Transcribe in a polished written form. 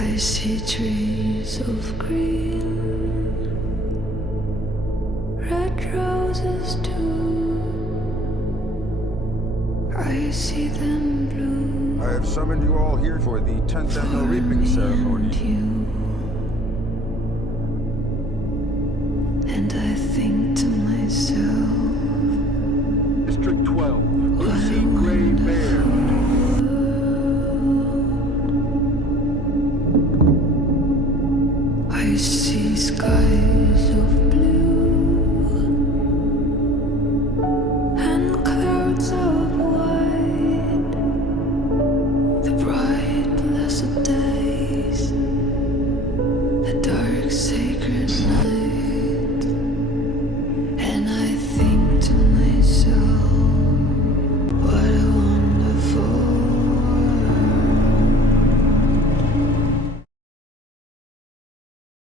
I see trees of green, red roses too. I see them blue. I have summoned you all here for the 10th annual reaping ceremony. And I think to myself, District 12, you see gray bear. I see skies of blue.